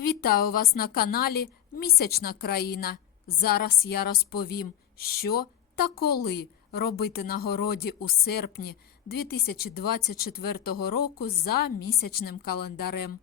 Вітаю вас на каналі Місячна країна. Зараз я розповім, що та коли робити на городі у серпні 2024 року за місячним календарем.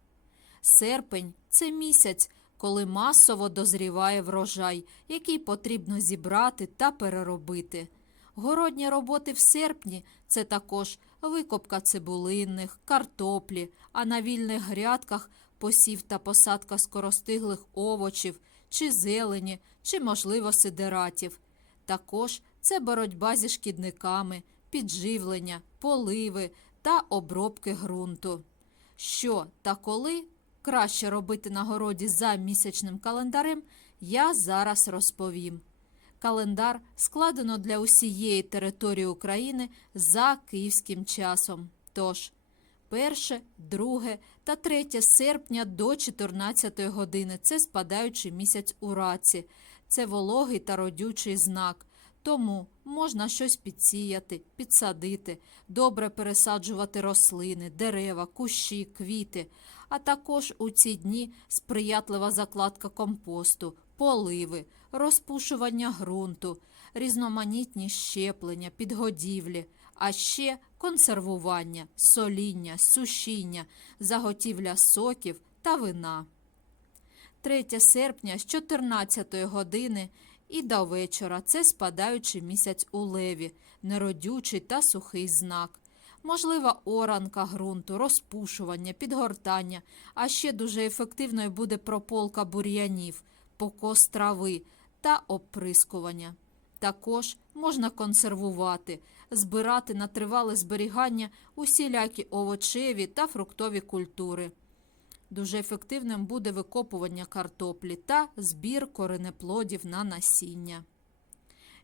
Серпень це місяць, коли масово дозріває врожай, який потрібно зібрати та переробити. Городні роботи в серпні це також викопка цибулинних, картоплі, а на вільних грядках посів та посадка скоростиглих овочів, чи зелені, чи, можливо, сидератів. Також це боротьба зі шкідниками, підживлення, поливи та обробки ґрунту. Що та коли краще робити на городі за місячним календарем, я зараз розповім. Календар складено для усієї території України за київським часом. Тож 1, 2 та 3 серпня до 14 години це спадаючий місяць у раці. Це вологий та родючий знак. Тому можна щось підсіяти, підсадити, добре пересаджувати рослини, дерева, кущі, квіти, а також у ці дні сприятлива закладка компосту, поливи, розпушування ґрунту, різноманітні щеплення, підгодівлі, а ще консервування, соління, сушіння, заготівля соків та вина. 3 серпня з 14 години і до вечора це спадаючий місяць у леві, неродючий та сухий знак. Можлива оранка ґрунту, розпушування, підгортання, а ще дуже ефективною буде прополка бур'янів, покос трави та оприскування. Також можна консервувати, збирати на тривале зберігання усілякі овочеві та фруктові культури. Дуже ефективним буде викопування картоплі та збір коренеплодів на насіння.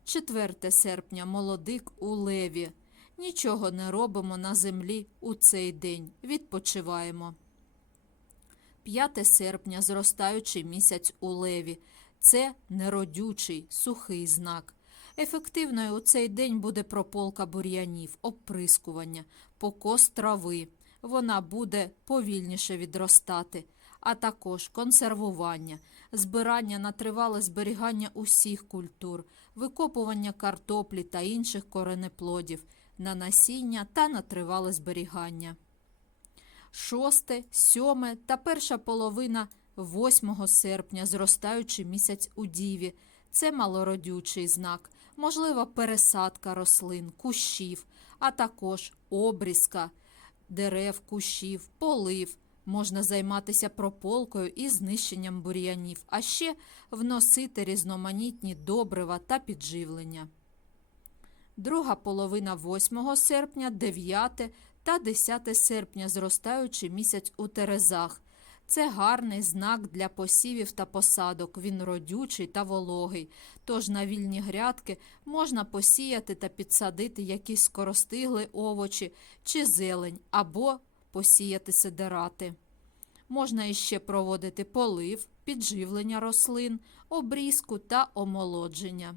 4 серпня молодик у леві. Нічого не робимо на землі у цей день. Відпочиваємо. 5 серпня зростаючий місяць у леві. Це неродючий, сухий знак. Ефективною у цей день буде прополка бур'янів, оприскування, покос трави. Вона буде повільніше відростати, а також консервування, збирання на тривале зберігання усіх культур, викопування картоплі та інших коренеплодів на насіння та на тривале зберігання. 6, 7 та перша половина 8 серпня зростаючий місяць у Діві. Це малородючий знак, можлива пересадка рослин, кущів, а також обрізка дерев, кущів, полив. Можна займатися прополкою і знищенням бур'янів, а ще вносити різноманітні добрива та підживлення. Друга половина 8 серпня, 9 та 10 серпня зростаючий місяць у Терезах. Це гарний знак для посівів та посадок. Він родючий та вологий. Тож на вільні грядки можна посіяти та підсадити якісь скоростигли овочі чи зелень, або посіяти сидерати. Можна іще проводити полив, підживлення рослин, обрізку та омолодження.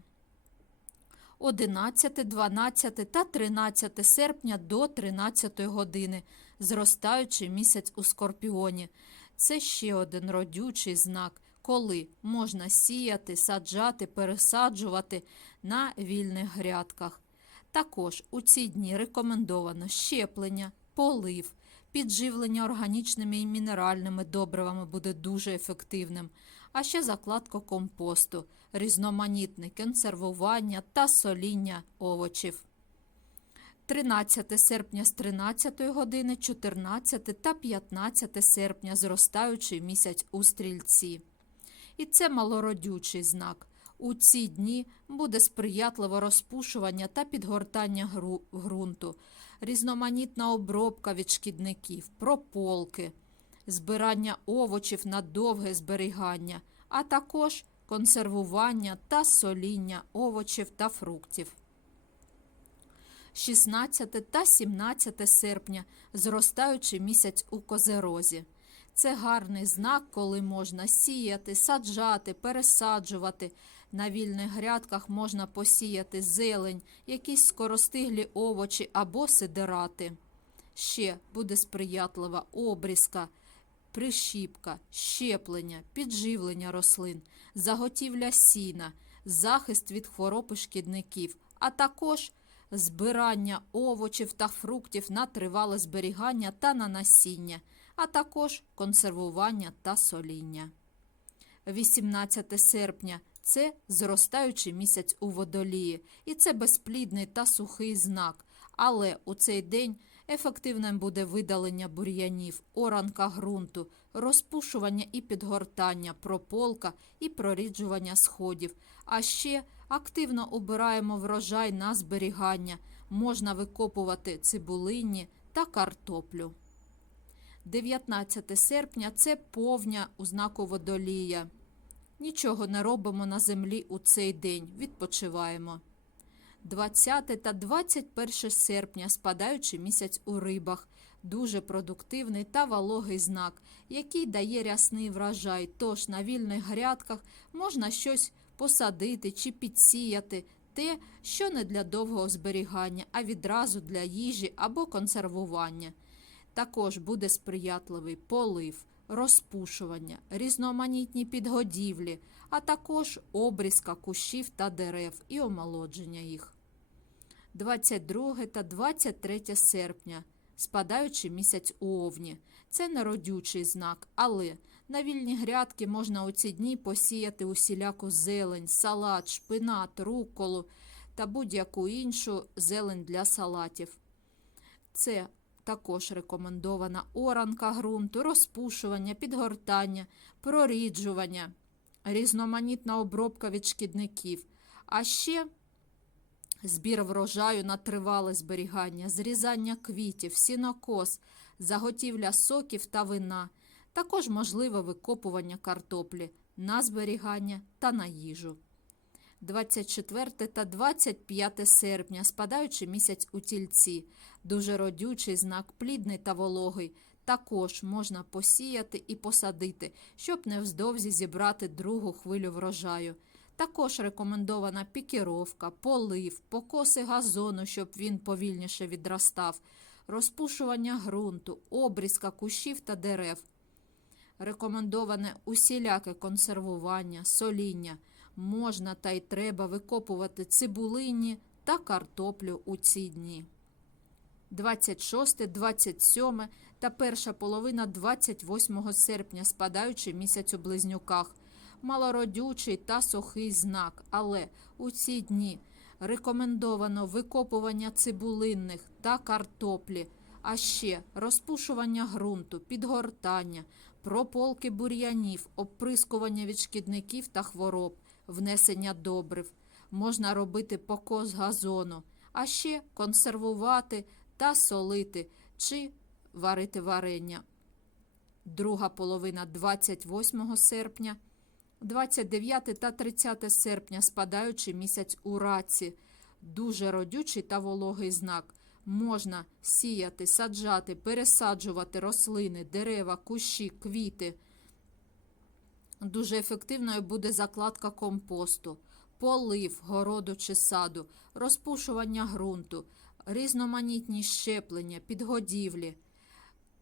11, 12 та 13 серпня до 13 години, зростаючий місяць у скорпіоні. Це ще один родючий знак, коли можна сіяти, саджати, пересаджувати на вільних грядках. Також у ці дні рекомендовано щеплення, полив, підживлення органічними і мінеральними добривами буде дуже ефективним, а ще закладка компосту, різноманітне консервування та соління овочів. 13 серпня з 13 години, 14 та 15 серпня зростаючий місяць у стрільці. І це малородючий знак. У ці дні буде сприятливе розпушування та підгортання гру- ґрунту, різноманітна обробка від шкідників, прополки, збирання овочів на довге зберігання, а також консервування та соління овочів та фруктів. 16 та 17 серпня зростаючий місяць у козерозі. Це гарний знак, коли можна сіяти, саджати, пересаджувати. На вільних грядках можна посіяти зелень, якісь скоростиглі овочі або сидерати. Ще буде сприятлива обрізка, прищіпка, щеплення, підживлення рослин, заготівля сіна, захист від хвороб і шкідників, а також збирання овочів та фруктів на тривале зберігання та на насіння, а також консервування та соління. 18 серпня це зростаючий місяць у водолії, і це безплідний та сухий знак. Але у цей день ефективним буде видалення бур'янів, оранка ґрунту, розпушування і підгортання, прополка і проріджування сходів. А ще активно обираємо врожай на зберігання. Можна викопувати цибулині та картоплю. 19 серпня це повня у знаку водолія. Нічого не робимо на землі у цей день, відпочиваємо. 20 та 21 серпня спадаючий місяць у рибах, дуже продуктивний та вологий знак, який дає рясний врожай. Тож на вільних грядках можна щось посадити чи підсіяти, те, що не для довгого зберігання, а відразу для їжі або консервування. Також буде сприятливий полив, розпушування, різноманітні підгодівлі, а також обрізка кущів та дерев і омолодження їх. 22 та 23 серпня спадаючий місяць у Овні. Це неродючий знак, але на вільні грядки можна у ці дні посіяти усіляку зелень, салат, шпинат, руколу та будь-яку іншу зелень для салатів. Це також рекомендована оранка ґрунту, розпушування, підгортання, проріджування, різноманітна обробка від шкідників, а ще збір врожаю на тривале зберігання, зрізання квітів, сінокос, заготівля соків та вина, також можливе викопування картоплі на зберігання та на їжу. 24 та 25 серпня, спадаючий місяць у тільці, дуже родючий знак, плідний та вологий. Також можна посіяти і посадити, щоб невздовзі зібрати другу хвилю врожаю. Також рекомендована пікіровка, полив, покоси газону, щоб він повільніше відростав, розпушування ґрунту, обрізка кущів та дерев. Рекомендоване усіляке консервування, соління. Можна та й треба викопувати цибулині та картоплю у ці дні. 26, 27 та перша половина 28 серпня, спадаючий місяць у близнюках. Малородючий та сухий знак, але у ці дні рекомендовано викопування цибулинних та картоплі, а ще розпушування ґрунту, підгортання, прополки бур'янів, оприскування від шкідників та хвороб, внесення добрив. Можна робити покос газону, а ще консервувати та солити чи варити варення. Друга половина 28 серпня. 29 та 30 серпня спадаючий місяць у раці. Дуже родючий та вологий знак. Можна сіяти, саджати, пересаджувати рослини, дерева, кущі, квіти. Дуже ефективною буде закладка компосту, полив городу чи саду, розпушування ґрунту, різноманітні щеплення, підгодівлі.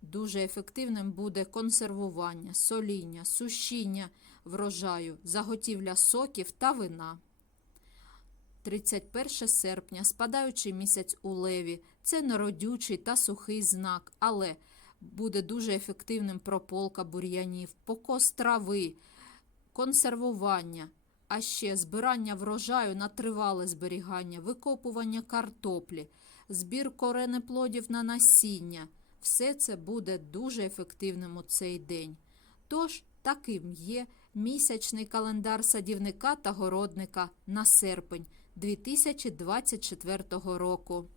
Дуже ефективним буде консервування, соління, сушіння врожаю, заготівля соків та вина. 31 серпня, спадаючий місяць у леві, це неродючий та сухий знак, але буде дуже ефективним прополка бур'янів, покос трави, консервування, а ще збирання врожаю на тривале зберігання, викопування картоплі, збір коренеплодів на насіння. Все це буде дуже ефективним у цей день. Тож, таким є місячний календар садівника та городника на серпень 2024 року.